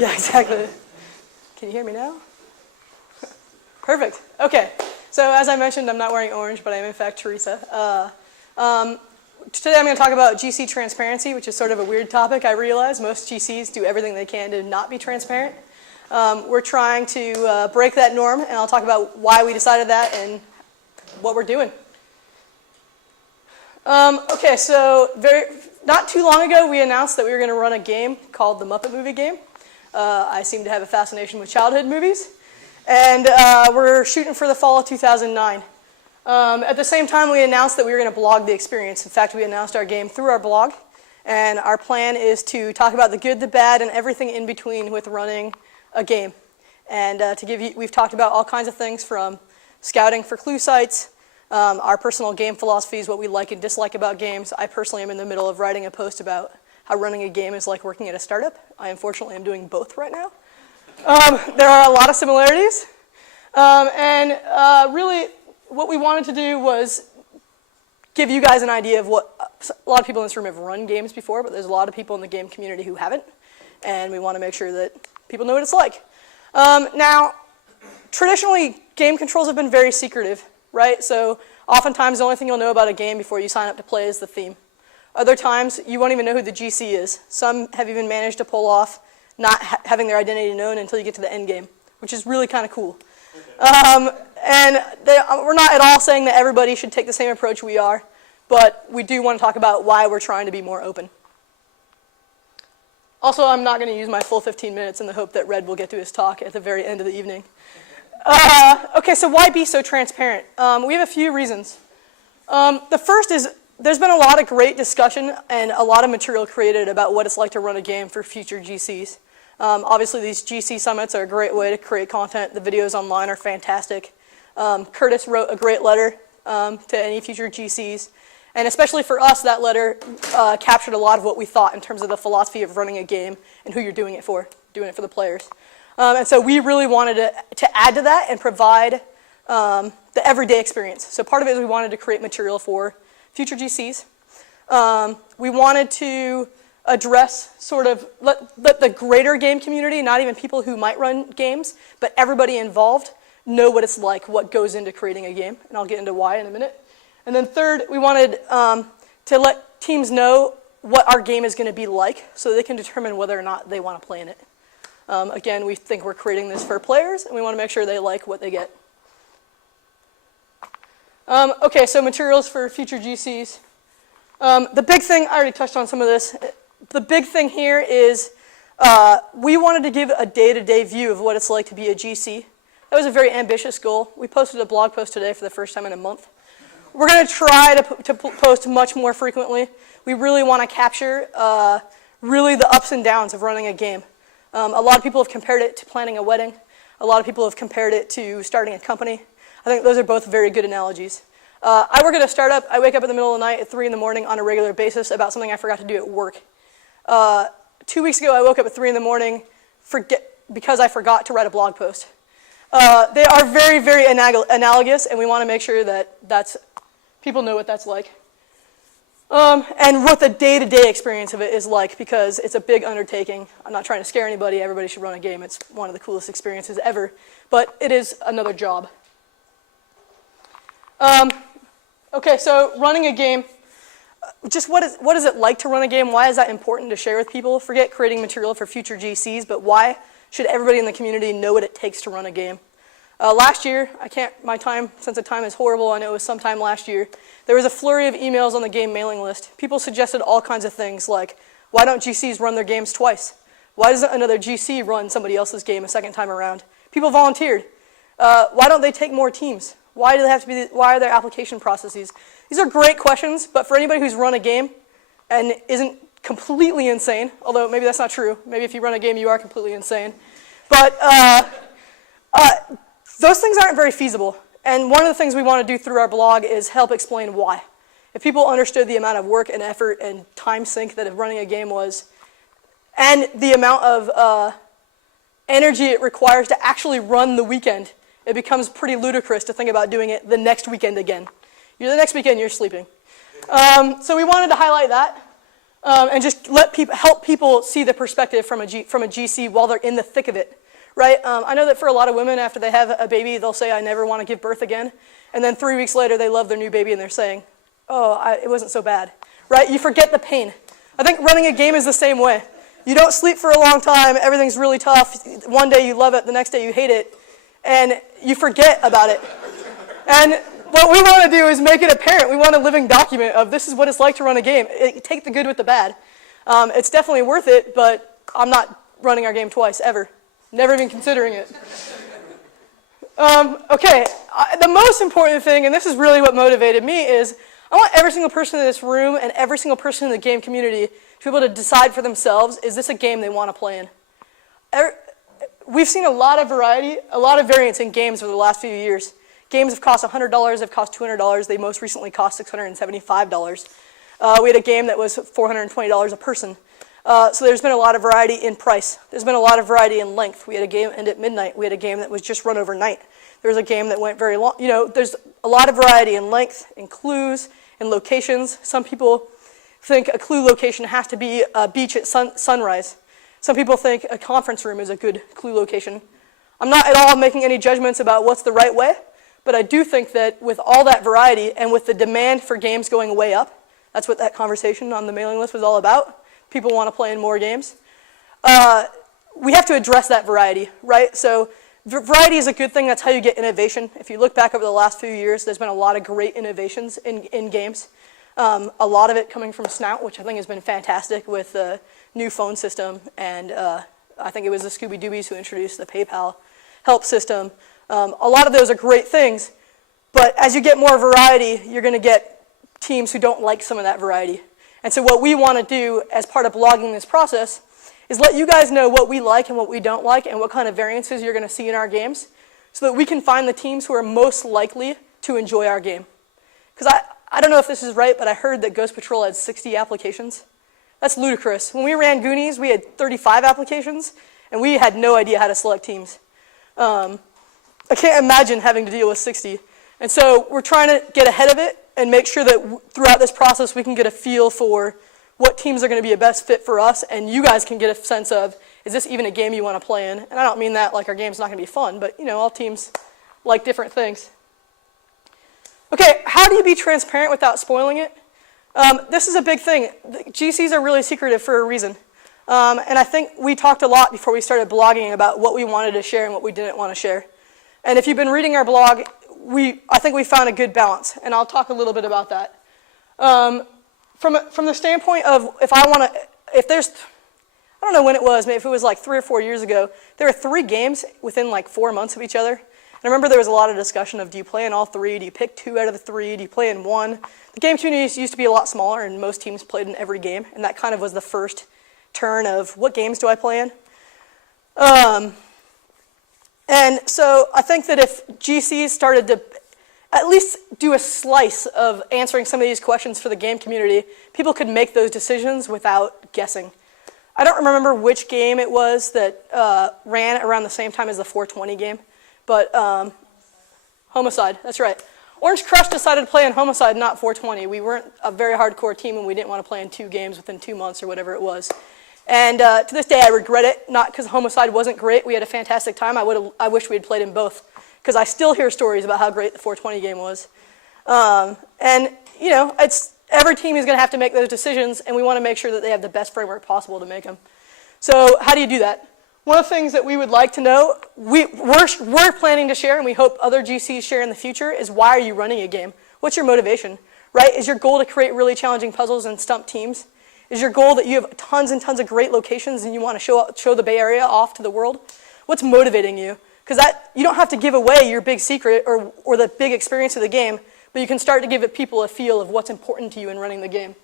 Yeah, exactly. Can you hear me now? Perfect. Okay. So as I mentioned, I'm not wearing orange, but I am in fact Teresa. Today I'm going to talk about GC transparency, which is sort of a weird topic. I realize most GCs do everything they can to not be transparent. We're trying to break that norm, and I'll talk about why we decided that and what we're doing. Okay, so not too long ago, we announced that we were going to run a game called the Muppet Movie Game. I seem to have a fascination with childhood movies, and we're shooting for the fall of 2009. At the same time, we announced that we were going to blog the experience. In fact, we announced our game through our blog, and our plan is to talk about the good, the bad, and everything in between with running a game. And we've talked about all kinds of things from scouting for clue sites, our personal game philosophies, what we like and dislike about games. I personally am in the middle of writing a post about how running a game is like working at a startup. I unfortunately am doing both right now. There are a lot of similarities. Really, what we wanted to do was give you guys an idea of what a lot of people in this room have run games before, but there's a lot of people in the game community who haven't, and we want to make sure that people know what it's like. Now, traditionally, game controls have been very secretive, right? So oftentimes, the only thing you'll know about a game before you sign up to play is the theme. Other times, you won't even know who the GC is. Some have even managed to pull off not having their identity known until you get to the end game, which is really kind of cool. We're not at all saying that everybody should take the same approach we are, but we do want to talk about why we're trying to be more open. Also, I'm not going to use my full 15 minutes in the hope that Red will get to his talk at the very end of the evening. Okay, so why be so transparent? We have a few reasons. The first is there's been a lot of great discussion and a lot of material created about what it's like to run a game for future GCs. Obviously, these GC summits are a great way to create content. The videos online are fantastic. Curtis wrote a great letter to any future GCs. And especially for us, that letter captured a lot of what we thought in terms of the philosophy of running a game and who you're doing it for the players. And so we really wanted to add to that and provide the everyday experience. So part of it is we wanted to create material for future GCs. We wanted to address sort of let the greater game community, not even people who might run games, but everybody involved know what it's like, what goes into creating a game. And I'll get into why in a minute. And then third, we wanted to let teams know what our game is going to be like so they can determine whether or not they want to play in it. Again, we think we're creating this for players, and we want to make sure they like what they get. Okay, so materials for future GCs. The big thing, I already touched on some of this. The big thing here is we wanted to give a day-to-day view of what it's like to be a GC. That was a very ambitious goal. We posted a blog post today for the first time in a month. We're going to try to post much more frequently. We really want to capture really the ups and downs of running a game. A lot of people have compared it to planning a wedding. A lot of people have compared it to starting a company. I think those are both very good analogies. I work at a startup. I wake up in the middle of the night at 3 in the morning on a regular basis about something I forgot to do at work. 2 weeks ago, I woke up at 3 in the morning because I forgot to write a blog post. They are very, very analogous, and we want to make sure that people know what that's like. And what the day-to-day experience of it is like, because it's a big undertaking. I'm not trying to scare anybody. Everybody should run a game. It's one of the coolest experiences ever. But it is another job. Okay, so running a game. Just what is it like to run a game? Why is that important to share with people? Forget creating material for future GCs, but why should everybody in the community know what it takes to run a game? Last year, my sense of time is horrible. I know it was sometime last year. There was a flurry of emails on the game mailing list. People suggested all kinds of things like, why don't GCs run their games twice? Why doesn't another GC run somebody else's game a second time around? People volunteered. Why don't they take more teams? Why are there application processes? These are great questions, but for anybody who's run a game and isn't completely insane, although maybe that's not true. Maybe if you run a game, you are completely insane. But those things aren't very feasible. And one of the things we want to do through our blog is help explain why. If people understood the amount of work and effort and time sink that running a game was, and the amount of energy it requires to actually run the weekend, it becomes pretty ludicrous to think about doing it the next weekend again. The next weekend, you're sleeping. So we wanted to highlight that. and just help people see the perspective from a GC while they're in the thick of it, right? I know that for a lot of women, after they have a baby, they'll say, I never want to give birth again. And then 3 weeks later, they love their new baby, and they're saying, oh, it wasn't so bad, right? You forget the pain. I think running a game is the same way. You don't sleep for a long time. Everything's really tough. One day you love it. The next day you hate it. And you forget about it. And what we want to do is make it apparent. We want a living document of this is what it's like to run a game. Take the good with the bad. It's definitely worth it, but I'm not running our game twice, ever. Never even considering it. Okay, the most important thing, and this is really what motivated me, is I want every single person in this room and every single person in the game community to be able to decide for themselves, is this a game they want to play in? We've seen a lot of variety, a lot of variance in games over the last few years. Games have cost $100, have cost $200. They most recently cost $675. We had a game that was $420 a person. So there's been a lot of variety in price. There's been a lot of variety in length. We had a game end at midnight. We had a game that was just run overnight. There was a game that went very long. You know, there's a lot of variety in length, in clues, in locations. Some people think a clue location has to be a beach at sunrise. Some people think a conference room is a good clue location. I'm not at all making any judgments about what's the right way, but I do think that with all that variety and with the demand for games going way up, that's what that conversation on the mailing list was all about. People want to play in more games. We have to address that variety, right? So variety is a good thing. That's how you get innovation. If you look back over the last few years, there's been a lot of great innovations in games. A lot of it coming from Snout, which I think has been fantastic with the new phone system. And I think it was the Scooby-Doobies who introduced the PayPal help system. A lot of those are great things. But as you get more variety, you're going to get teams who don't like some of that variety. And so what we want to do as part of blogging this process is let you guys know what we like and what we don't like and what kind of variances you're going to see in our games so that we can find the teams who are most likely to enjoy our game. Because I don't know if this is right, but I heard that Ghost Patrol had 60 applications. That's ludicrous. When we ran Goonies, we had 35 applications, and we had no idea how to select teams. I can't imagine having to deal with 60. And so we're trying to get ahead of it and make sure that throughout this process we can get a feel for what teams are going to be a best fit for us, and you guys can get a sense of, is this even a game you want to play in? And I don't mean that like our game's not going to be fun, but you know, all teams like different things. Okay, how do you be transparent without spoiling it? This is a big thing. GCs are really secretive for a reason. And I think we talked a lot before we started blogging about what we wanted to share and what we didn't want to share. And if you've been reading our blog, I think we found a good balance, and I'll talk a little bit about that. From the standpoint of I don't know when it was, maybe if it was like 3 or 4 years ago, there were 3 games within like 4 months of each other. And I remember there was a lot of discussion of, do you play in all 3? Do you pick 2 out of the 3? Do you play in 1? The game community used to be a lot smaller, and most teams played in every game, and that kind of was the first turn of what games do I play in? And so I think that if GCs started to at least do a slice of answering some of these questions for the game community, people could make those decisions without guessing. I don't remember which game it was that ran around the same time as the 420 game, but Homicide, that's right. Orange Crush decided to play in Homicide, not 420. We weren't a very hardcore team, and we didn't want to play in 2 games within 2 months or whatever it was. And to this day, I regret it, not because Homicide wasn't great. We had a fantastic time. I wish we had played in both, because I still hear stories about how great the 420 game was. And, you know, every team is going to have to make those decisions, and we want to make sure that they have the best framework possible to make them. So how do you do that? One of the things that we would like to know, we're planning to share, and we hope other GCs share in the future, is why are you running a game? What's your motivation, right? Is your goal to create really challenging puzzles and stump teams? Is your goal that you have tons and tons of great locations and you want to show the Bay Area off to the world? What's motivating you? Because you don't have to give away your big secret or the big experience of the game, but you can start to give people a feel of what's important to you in running the game.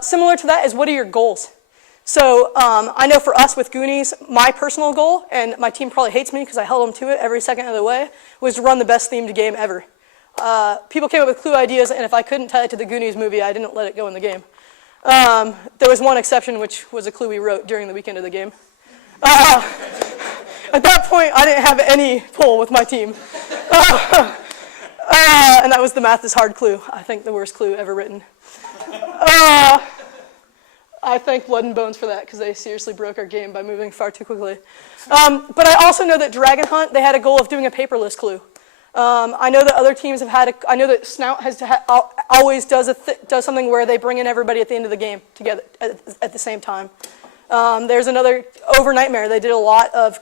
Similar to that is, what are your goals? So I know for us with Goonies, my personal goal, and my team probably hates me because I held them to it every second of the way, was to run the best themed game ever. People came up with clue ideas, and if I couldn't tie it to the Goonies movie, I didn't let it go in the game. There was one exception, which was a clue we wrote during the weekend of the game. At that point, I didn't have any pull with my team. And that was the Math is Hard clue. I think the worst clue ever written. I thank Blood and Bones for that because they seriously broke our game by moving far too quickly. But I also know that Dragon Hunt, they had a goal of doing a paperless clue. I know that other teams have had, I know that Snout has always does something where they bring in everybody at the end of the game together at the same time. There's another, Over Nightmare, they did a lot of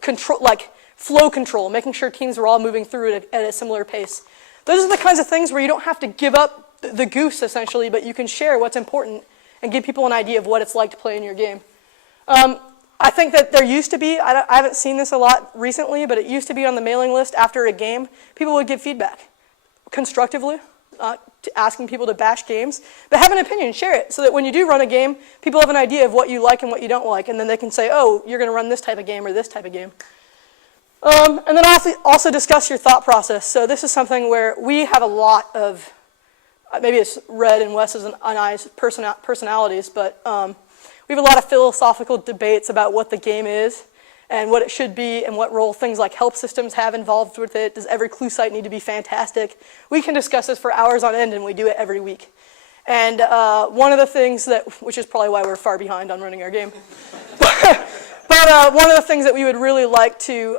control, like flow control, making sure teams were all moving through it at a similar pace. Those are the kinds of things where you don't have to give up the goose, essentially, but you can share what's important and give people an idea of what it's like to play in your game. I think that there used to be, I haven't seen this a lot recently, but it used to be on the mailing list after a game, people would give feedback constructively, asking people to bash games, but have an opinion, share it, so that when you do run a game, people have an idea of what you like and what you don't like, and then they can say, oh, you're going to run this type of game or this type of game. And then also discuss your thought process. So this is something where we have a lot of, maybe it's Red and Wes's and I's personalities, but we have a lot of philosophical debates about what the game is and what it should be and what role things like help systems have involved with it. Does every clue site need to be fantastic? We can discuss this for hours on end, and we do it every week. And one of the things that, which is probably why we're far behind on running our game, but one of the things that we would really like to,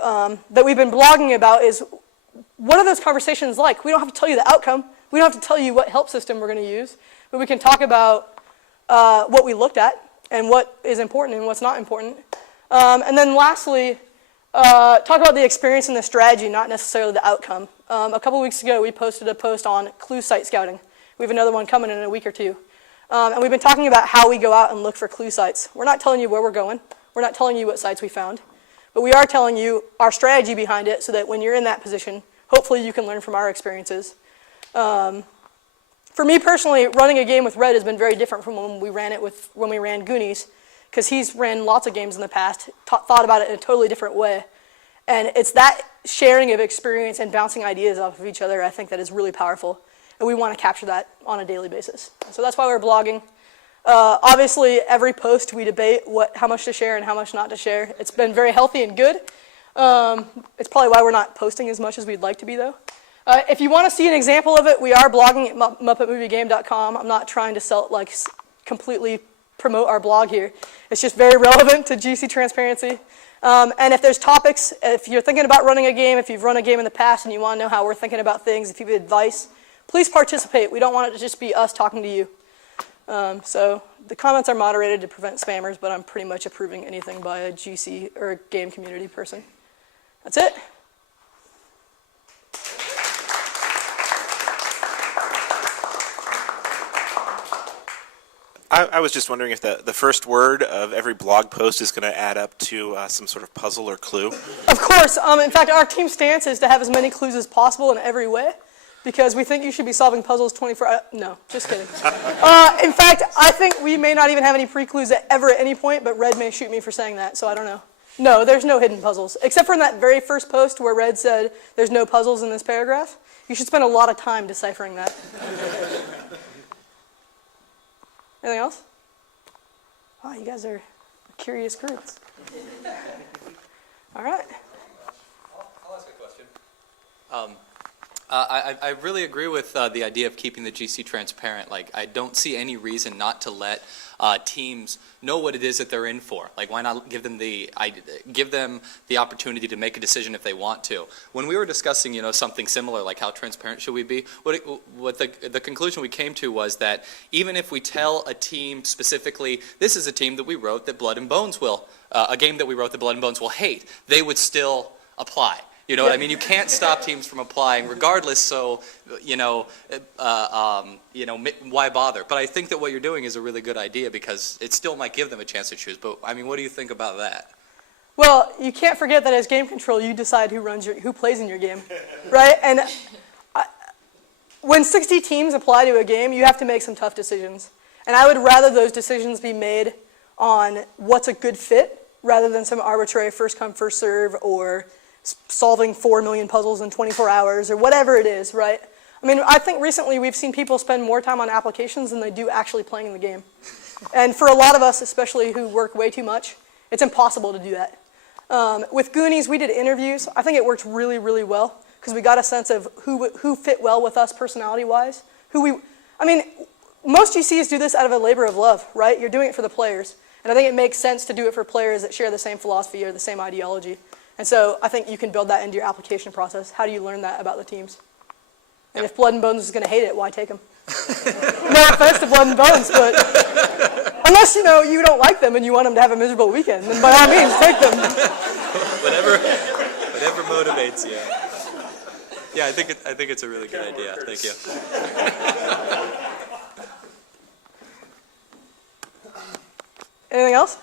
that we've been blogging about is, what are those conversations like? We don't have to tell you the outcome. We don't have to tell you what help system we're going to use, but we can talk about what we looked at and what is important and what's not important. And then lastly, talk about the experience and the strategy, not necessarily the outcome. A couple weeks ago, we posted a post on clue site scouting. We have another one coming in a week or two. And we've been talking about how we go out and look for clue sites. We're not telling you where we're going. We're not telling you what sites we found. But we are telling you our strategy behind it so that when you're in that position, hopefully you can learn from our experiences. For me personally, running a game with Red has been very different from when we ran Goonies, because he's ran lots of games in the past, thought about it in a totally different way. And it's that sharing of experience and bouncing ideas off of each other, I think, that is really powerful. And we want to capture that on a daily basis. So that's why we're blogging. Obviously, every post we debate how much to share and how much not to share. It's been very healthy and good. It's probably why we're not posting as much as we'd like to be, though. If you want to see an example of it, we are blogging at MuppetMovieGame.com. I'm not trying to completely promote our blog here. It's just very relevant to GC transparency. And if there's topics, if you're thinking about running a game, if you've run a game in the past and you want to know how we're thinking about things, if you have advice, please participate. We don't want it to just be us talking to you. So the comments are moderated to prevent spammers, but I'm pretty much approving anything by a GC or a game community person. That's it. I was just wondering if the first word of every blog post is going to add up to some sort of puzzle or clue. Of course. In fact, our team stance is to have as many clues as possible in every way, because we think you should be solving puzzles 24 hours. No, just kidding. In fact, I think we may not even have any pre-clues ever at any point, but Red may shoot me for saying that, so I don't know. No, there's no hidden puzzles, except for in that very first post where Red said there's no puzzles in this paragraph. You should spend a lot of time deciphering that. Anything else? Wow, you guys are curious groups. All right. I'll ask a question. I really agree with the idea of keeping the GC transparent. Like, I don't see any reason not to let teams know what it is that they're in for. Like, why not give them the opportunity to make a decision if they want to? When we were discussing, something similar, like how transparent should we be, what the conclusion we came to was that even if we tell a team specifically, this is a team that we wrote that Blood and Bones will, a game that we wrote that Blood and Bones will hate, they would still apply. You know what I mean? You can't stop teams from applying regardless, so, why bother? But I think that what you're doing is a really good idea because it still might give them a chance to choose. But, I mean, what do you think about that? Well, you can't forget that as game control, you decide who plays in your game, right? And when 60 teams apply to a game, you have to make some tough decisions. And I would rather those decisions be made on what's a good fit rather than some arbitrary first come, first serve or solving 4 million puzzles in 24 hours or whatever it is, right? I mean, I think recently we've seen people spend more time on applications than they do actually playing the game. And for a lot of us, especially who work way too much, it's impossible to do that. With Goonies, we did interviews. I think it worked really, really well because we got a sense of who fit well with us personality-wise. most GCs do this out of a labor of love, right? You're doing it for the players. And I think it makes sense to do it for players that share the same philosophy or the same ideology. And so I think you can build that into your application process. How do you learn that about the teams? And if Blood and Bones is going to hate it, why take them? No offense to Blood and Bones, but unless you don't like them and you want them to have a miserable weekend, then by all means take them. Whatever motivates you. Yeah, I think it's a really good idea. Thank you. Anything else?